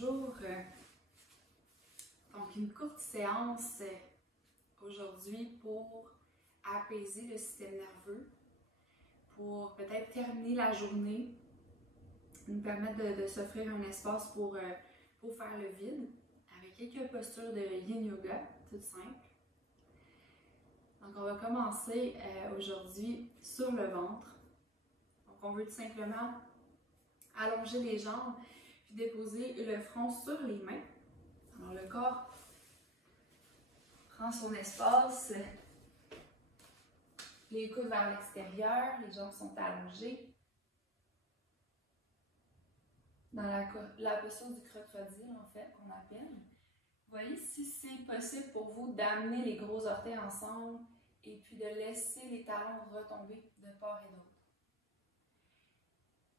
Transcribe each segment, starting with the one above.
Bonjour. Donc, une courte séance aujourd'hui pour apaiser le système nerveux, pour peut-être terminer la journée, nous permettre de s'offrir un espace pour faire le vide, avec quelques postures de Yin Yoga, toutes simples. Donc, on va commencer aujourd'hui sur le ventre. Donc, on veut tout simplement allonger les jambes, puis déposer le front sur les mains. Alors, le corps prend son espace, les coudes vers l'extérieur, les jambes sont allongées. Dans la posture du crocodile, en fait, qu'on appelle. Vous voyez, si c'est possible pour vous d'amener les gros orteils ensemble et puis de laisser les talons retomber de part et d'autre.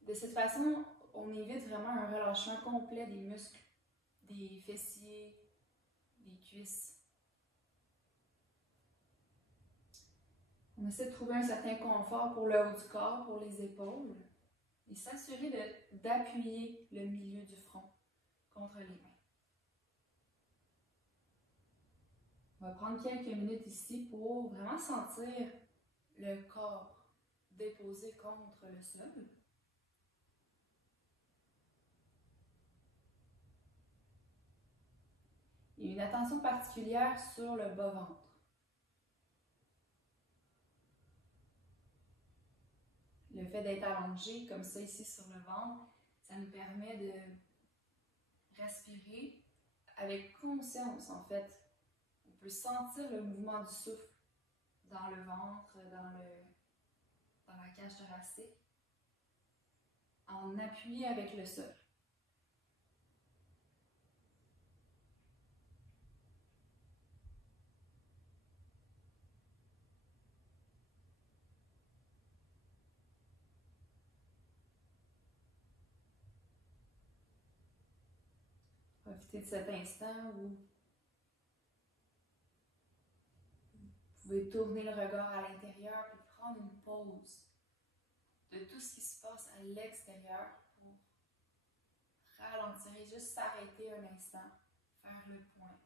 De cette façon, on évite vraiment un relâchement complet des muscles, des fessiers, des cuisses. On essaie de trouver un certain confort pour le haut du corps, pour les épaules, et s'assurer d'appuyer le milieu du front contre les mains. On va prendre quelques minutes ici pour vraiment sentir le corps déposé contre le sol. Et une attention particulière sur le bas-ventre. Le fait d'être allongé comme ça ici sur le ventre, ça nous permet de respirer avec conscience en fait. On peut sentir le mouvement du souffle dans le ventre, dans la cage thoracique, en appui avec le sol. Profitez de cet instant où vous pouvez tourner le regard à l'intérieur et prendre une pause de tout ce qui se passe à l'extérieur pour ralentir et juste s'arrêter un instant, faire le point.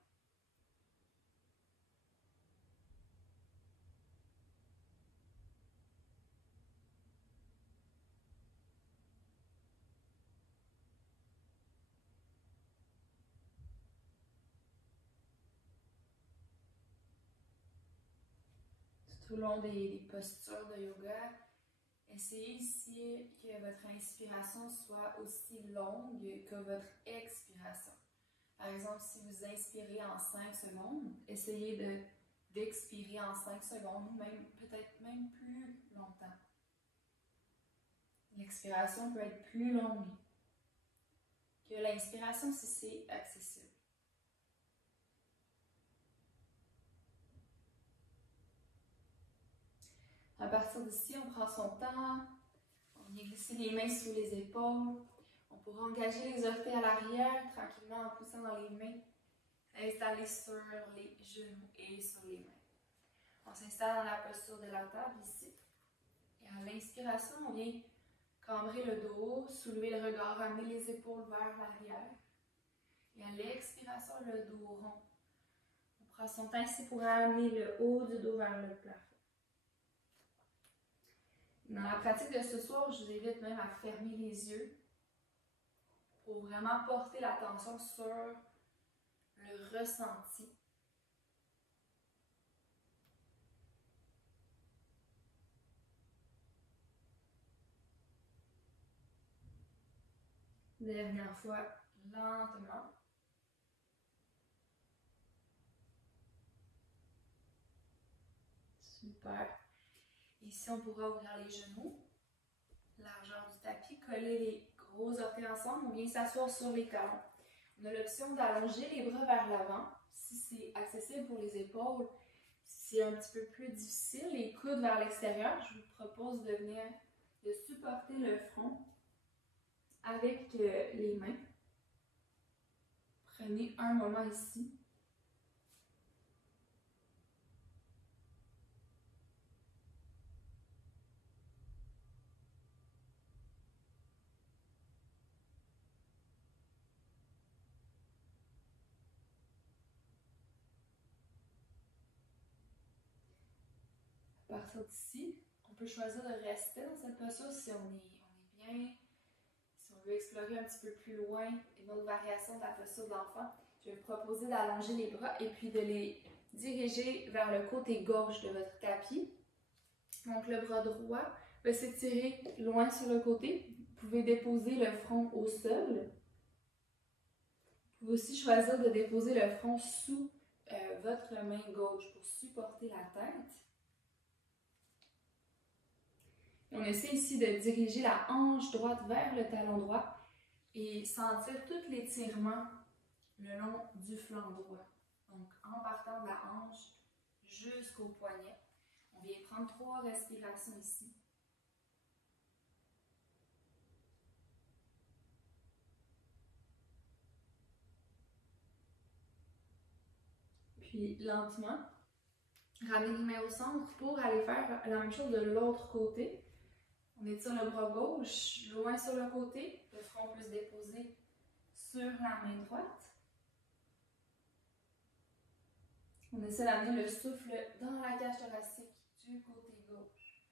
Tout au long des postures de yoga, essayez ici que votre inspiration soit aussi longue que votre expiration. Par exemple, si vous inspirez en 5 secondes, essayez d'expirer en 5 secondes ou peut-être même plus longtemps. L'expiration peut être plus longue que l'inspiration si c'est accessible. À partir d'ici, on prend son temps, on vient glisser les mains sous les épaules. On pourra engager les orteils à l'arrière, tranquillement en poussant dans les mains, installer sur les genoux et sur les mains. On s'installe dans la posture de la table ici. Et à l'inspiration, on vient cambrer le dos, soulever le regard, ramener les épaules vers l'arrière. Et à l'expiration, le dos rond. On prend son temps ici pour amener le haut du dos vers le plafond. Dans la pratique de ce soir, je vous invite même à fermer les yeux pour vraiment porter l'attention sur le ressenti. Dernière fois, lentement. Super. Ici, on pourra ouvrir les genoux, largeur du tapis, coller les gros orteils ensemble. On vient s'asseoir sur les talons. On a l'option d'allonger les bras vers l'avant, si c'est accessible pour les épaules. Si c'est un petit peu plus difficile, les coudes vers l'extérieur, je vous propose de supporter le front avec les mains. Prenez un moment ici. partir d'ici, on peut choisir de rester dans cette posture si on est bien. Si on veut explorer un petit peu plus loin une autre variation de la posture de l'enfant, je vais vous proposer d'allonger les bras et puis de les diriger vers le côté gauche de votre tapis. Donc le bras droit va s'étirer loin sur le côté. Vous pouvez déposer le front au sol. Vous pouvez aussi choisir de déposer le front sous votre main gauche pour supporter la tête. On essaie ici de diriger la hanche droite vers le talon droit et sentir tout l'étirement le long du flanc droit. Donc, en partant de la hanche jusqu'au poignet, on vient prendre 3 respirations ici. Puis, lentement, ramenez les mains au centre pour aller faire la même chose de l'autre côté. On étire le bras gauche loin sur le côté, le front peut se déposer sur la main droite. On essaie d'amener le souffle dans la cage thoracique du côté gauche.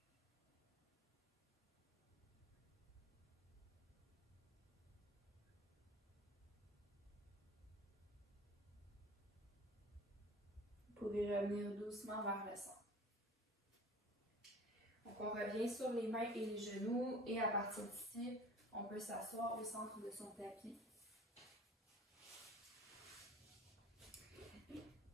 Vous pouvez revenir doucement vers le centre. Donc on revient sur les mains et les genoux et à partir d'ici, on peut s'asseoir au centre de son tapis.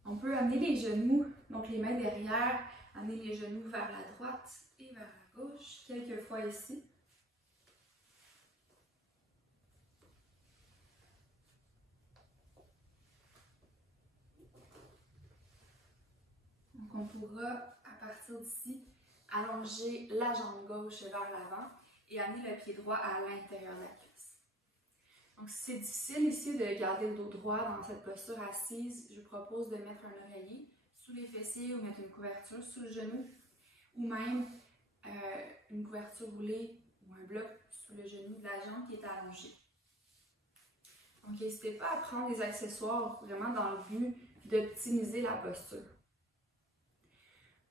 On peut amener les genoux, donc les mains derrière, amener les genoux vers la droite et vers la gauche, quelques fois ici. Donc on pourra, à partir d'ici, allonger la jambe gauche vers l'avant et amener le pied droit à l'intérieur de la cuisse. Donc si c'est difficile ici de garder le dos droit dans cette posture assise, je vous propose de mettre un oreiller sous les fessiers ou mettre une couverture sous le genou ou même une couverture roulée ou un bloc sous le genou de la jambe qui est allongée. Donc n'hésitez pas à prendre des accessoires vraiment dans le but d'optimiser la posture.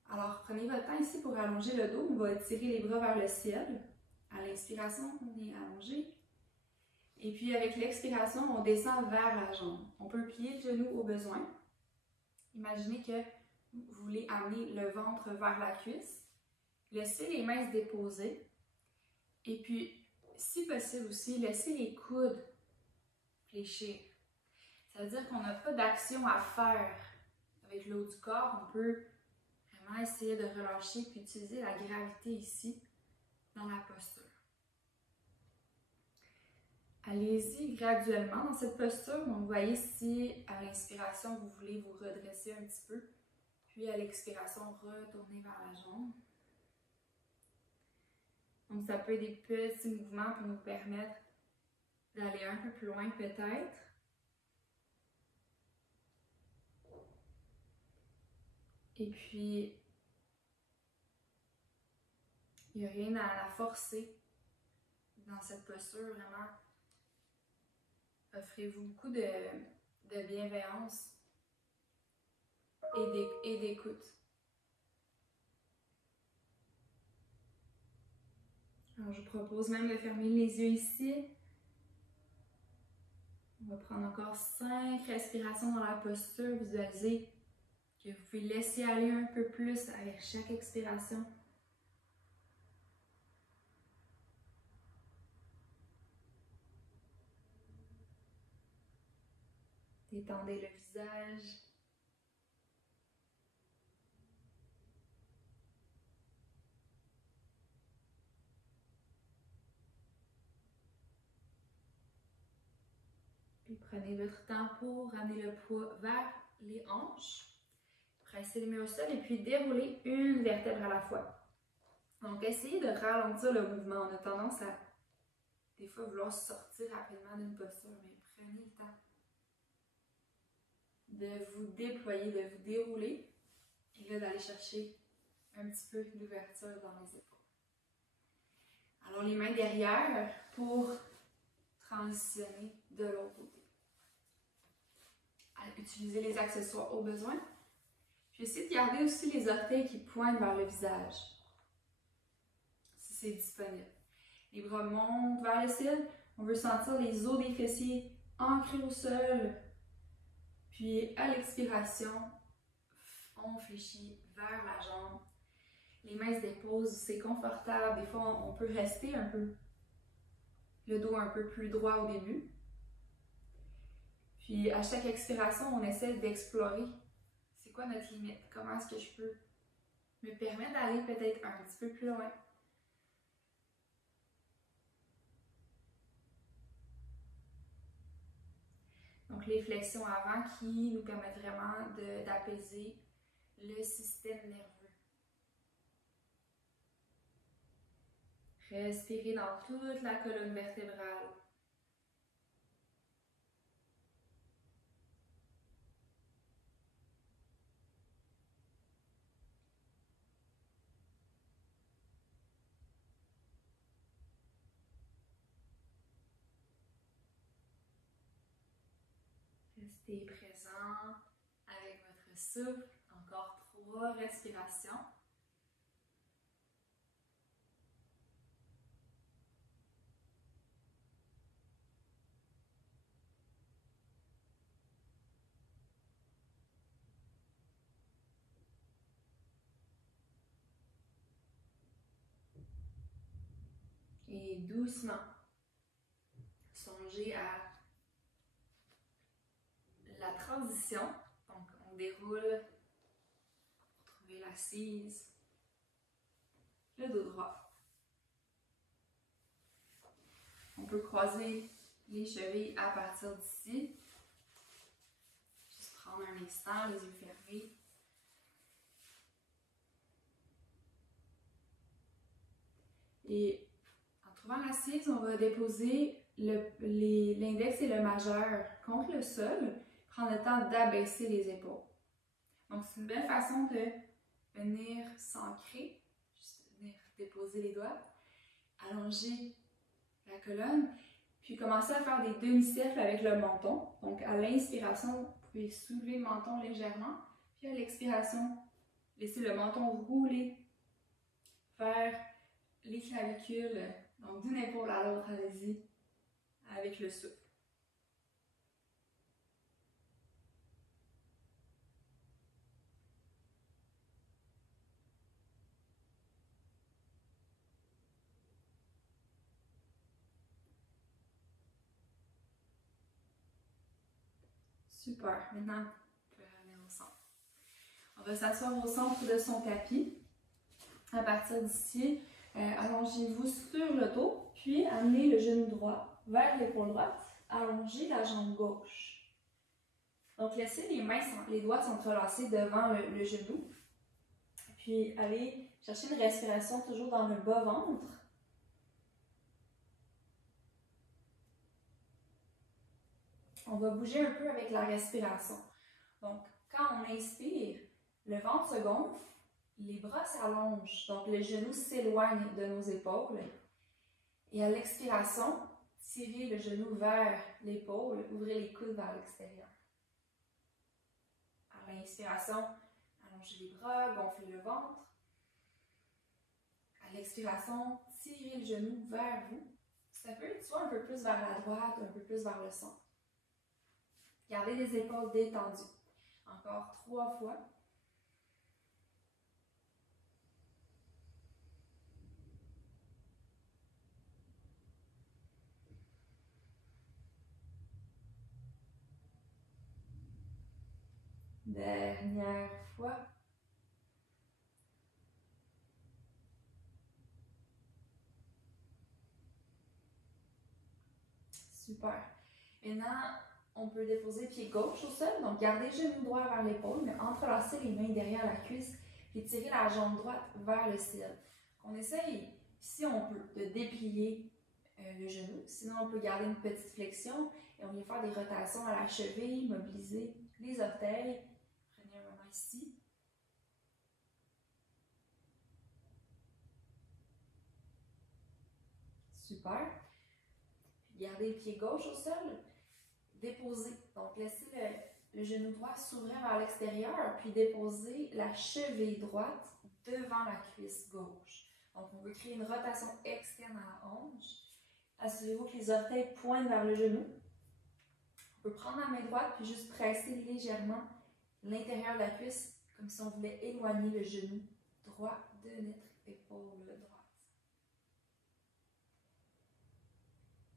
Alors, prenez votre temps ici pour allonger le dos. On va étirer les bras vers le ciel. À l'inspiration, on est allongé. Et puis, avec l'expiration, on descend vers la jambe. On peut plier le genou au besoin. Imaginez que vous voulez amener le ventre vers la cuisse. Laissez les mains se déposer. Et puis, si possible aussi, laissez les coudes fléchir. Ça veut dire qu'on n'a pas d'action à faire avec le haut du corps. On peut essayer de relâcher puis utiliser la gravité ici dans la posture. Allez-y graduellement dans cette posture. Donc, vous voyez si à l'inspiration, vous voulez vous redresser un petit peu, puis à l'expiration, retourner vers la jambe. Donc, ça peut être des petits mouvements pour nous permettre d'aller un peu plus loin peut-être. Et puis, il n'y a rien à la forcer dans cette posture, vraiment. Offrez-vous beaucoup de bienveillance et d'écoute. Alors, je vous propose même de fermer les yeux ici. On va prendre encore 5 respirations dans la posture. Visualisez que vous pouvez laisser aller un peu plus avec chaque expiration. Détendez le visage. Puis prenez votre temps pour ramener le poids vers les hanches. Pressez les mains au sol et puis déroulez une vertèbre à la fois. Donc, essayez de ralentir le mouvement. On a tendance à, des fois, vouloir sortir rapidement d'une posture, mais prenez le temps de vous déployer, de vous dérouler et là d'aller chercher un petit peu d'ouverture dans les épaules. Alors les mains derrière pour transitionner de l'autre côté. Utilisez les accessoires au besoin. Puis Puis essayez de garder aussi les orteils qui pointent vers le visage, si c'est disponible. Les bras montent vers le ciel. On veut sentir les os des fessiers ancrés au sol. Puis à l'expiration, on fléchit vers la jambe. Les mains se déposent, c'est confortable. Des fois, on peut rester un peu, le dos un peu plus droit au début. Puis à chaque expiration, on essaie d'explorer c'est quoi notre limite, comment est-ce que je peux me permettre d'aller peut-être un petit peu plus loin. Donc les flexions avant qui nous permettent vraiment d'apaiser le système nerveux. Respirez dans toute la colonne vertébrale. Restez présent avec votre souffle. Encore 3 respirations. Et doucement, songez à la transition. Donc, on déroule pour trouver l'assise, le dos droit. On peut croiser les chevilles à partir d'ici. Juste prendre un instant, les yeux fermés. Et en trouvant l'assise, on va déposer l'index et le majeur contre le sol. Prendre le temps d'abaisser les épaules. Donc, c'est une belle façon de venir s'ancrer, juste venir déposer les doigts, allonger la colonne, puis commencer à faire des demi-cercles avec le menton. Donc, à l'inspiration, vous pouvez soulever le menton légèrement, puis à l'expiration, laissez le menton rouler vers les clavicules. Donc, d'une épaule à l'autre, allez-y, avec le souffle. Super. Maintenant, on peut revenir au centre. On va s'asseoir au centre de son tapis. À partir d'ici, allongez-vous sur le dos, puis amenez le genou droit vers l'épaule droite. Allongez la jambe gauche. Donc, laissez les doigts s'entrelacer devant le genou. Puis, allez chercher une respiration toujours dans le bas-ventre. On va bouger un peu avec la respiration. Donc, quand on inspire, le ventre se gonfle, les bras s'allongent, donc le genou s'éloigne de nos épaules. Et à l'expiration, tirez le genou vers l'épaule, ouvrez les coudes vers l'extérieur. À l'inspiration, allongez les bras, gonflez le ventre. À l'expiration, tirez le genou vers vous. Ça peut être soit un peu plus vers la droite, un peu plus vers le centre. Gardez les épaules détendues. Encore 3 fois. Dernière fois. Super. Maintenant, on peut déposer pied gauche au sol. Donc, gardez le genou droit vers l'épaule, mais entrelacez les mains derrière la cuisse, puis tirez la jambe droite vers le ciel. On essaye, si on peut, de déplier le genou. Sinon, on peut garder une petite flexion et on vient faire des rotations à la cheville, mobiliser les orteils. Prenez un moment ici. Super. Puis gardez le pied gauche au sol. Déposez. Donc, laissez le genou droit s'ouvrir vers l'extérieur, puis déposer la cheville droite devant la cuisse gauche. Donc, on veut créer une rotation externe à la hanche. Assurez-vous que les orteils pointent vers le genou. On peut prendre la main droite puis juste presser légèrement l'intérieur de la cuisse, comme si on voulait éloigner le genou droit de notre épaule droite.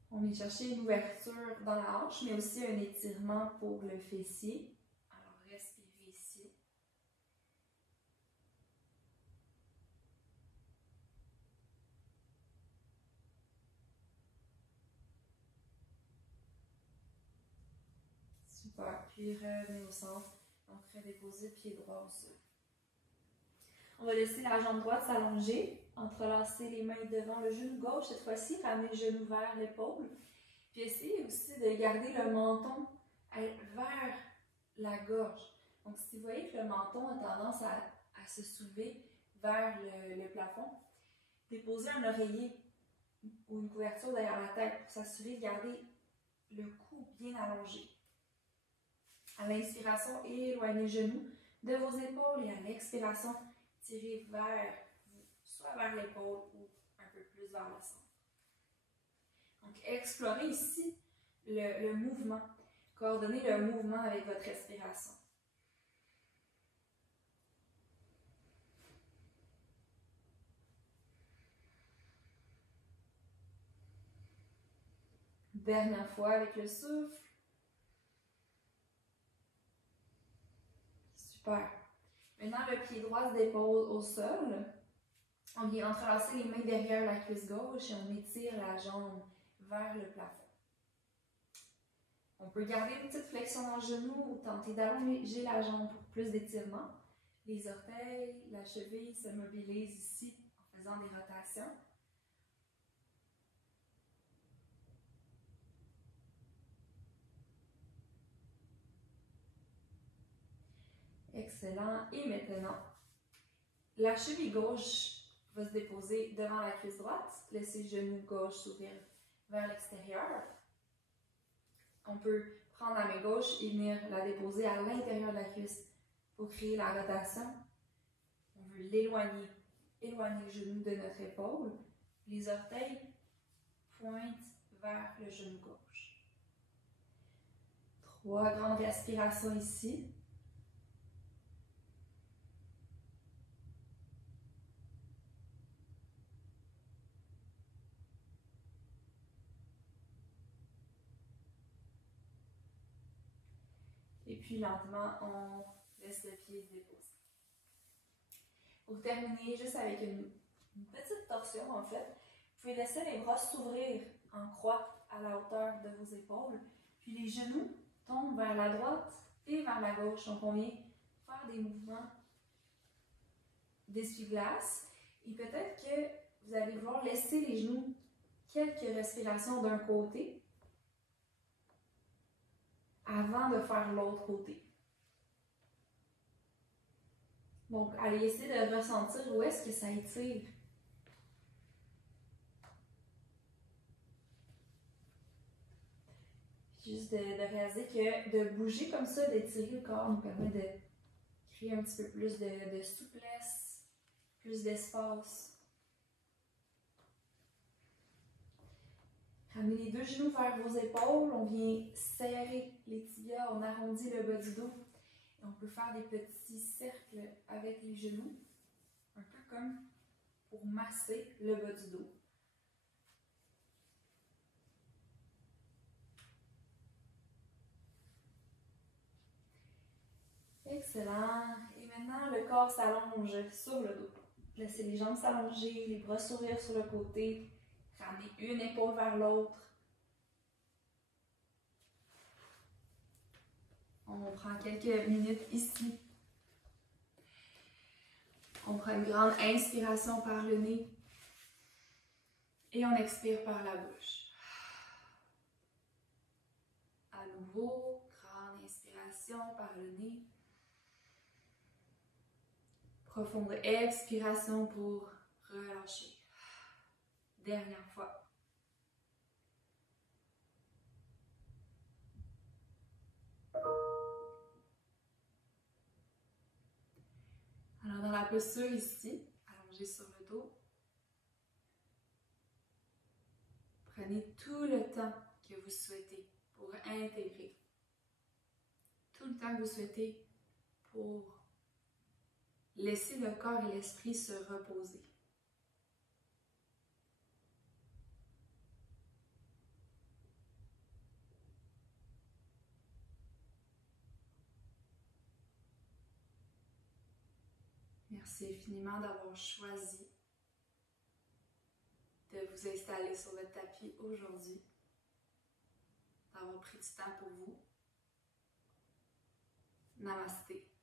On vient chercher une ouverture dans la hanche, mais aussi un étirement pour le fessier. Alors, respirez ici. Super. Puis revenez au centre. Donc, redéposez pied droit au sol. On va laisser la jambe droite s'allonger, entrelacer les mains devant le genou gauche. Cette fois-ci, ramenez le genou vers l'épaule. Puis essayez aussi de garder le menton vers la gorge. Donc, si vous voyez que le menton a tendance à se soulever vers le plafond, déposez un oreiller ou une couverture derrière la tête pour s'assurer de garder le cou bien allongé. À l'inspiration, éloignez le genou de vos épaules et à l'expiration, tirez vers vous, soit vers l'épaule ou un peu plus vers le centre. Donc, explorez ici le mouvement. Coordonnez le mouvement avec votre respiration. Dernière fois avec le souffle. Super. Maintenant, le pied droit se dépose au sol. On vient entrelacer les mains derrière la cuisse gauche et on étire la jambe vers le plafond. On peut garder une petite flexion dans le genou ou tenter d'allonger la jambe pour plus d'étirement. Les orteils, la cheville se mobilisent ici en faisant des rotations. Excellent. Et maintenant, la cheville gauche va se déposer devant la cuisse droite. Laissez le genou gauche s'ouvrir vers l'extérieur. On peut prendre la main gauche et venir la déposer à l'intérieur de la cuisse pour créer la rotation. On veut l'éloigner, éloigner le genou de notre épaule. Les orteils pointent vers le genou gauche. 3 grandes respirations ici. Et puis lentement, on laisse le pied se déposer. Pour terminer, juste avec une petite torsion en fait, vous pouvez laisser les bras s'ouvrir en croix à la hauteur de vos épaules. Puis les genoux tombent vers la droite et vers la gauche. Donc on vient faire des mouvements d'essuie-glace. Et peut-être que vous allez devoir laisser les genoux quelques respirations d'un côté avant de faire l'autre côté. Donc, allez essayer de ressentir où est-ce que ça étire. Juste de réaliser que de bouger comme ça, d'étirer le corps nous permet de créer un petit peu plus de souplesse, plus d'espace. Ramenez les deux genoux vers vos épaules, on vient serrer les tibias, on arrondit le bas du dos. Et on peut faire des petits cercles avec les genoux, un peu comme pour masser le bas du dos. Excellent. Et maintenant, le corps s'allonge sur le dos. Laissez les jambes s'allonger, les bras s'ouvrir sur le côté. Ramenez une épaule vers l'autre. On prend quelques minutes ici. On prend une grande inspiration par le nez. Et on expire par la bouche. À nouveau, grande inspiration par le nez. Profonde expiration pour relâcher. Dernière fois. posture ici, allongé sur le dos. Prenez tout le temps que vous souhaitez pour intégrer. Tout le temps que vous souhaitez pour laisser le corps et l'esprit se reposer. Merci infiniment d'avoir choisi de vous installer sur le tapis aujourd'hui, d'avoir pris du temps pour vous. Namasté.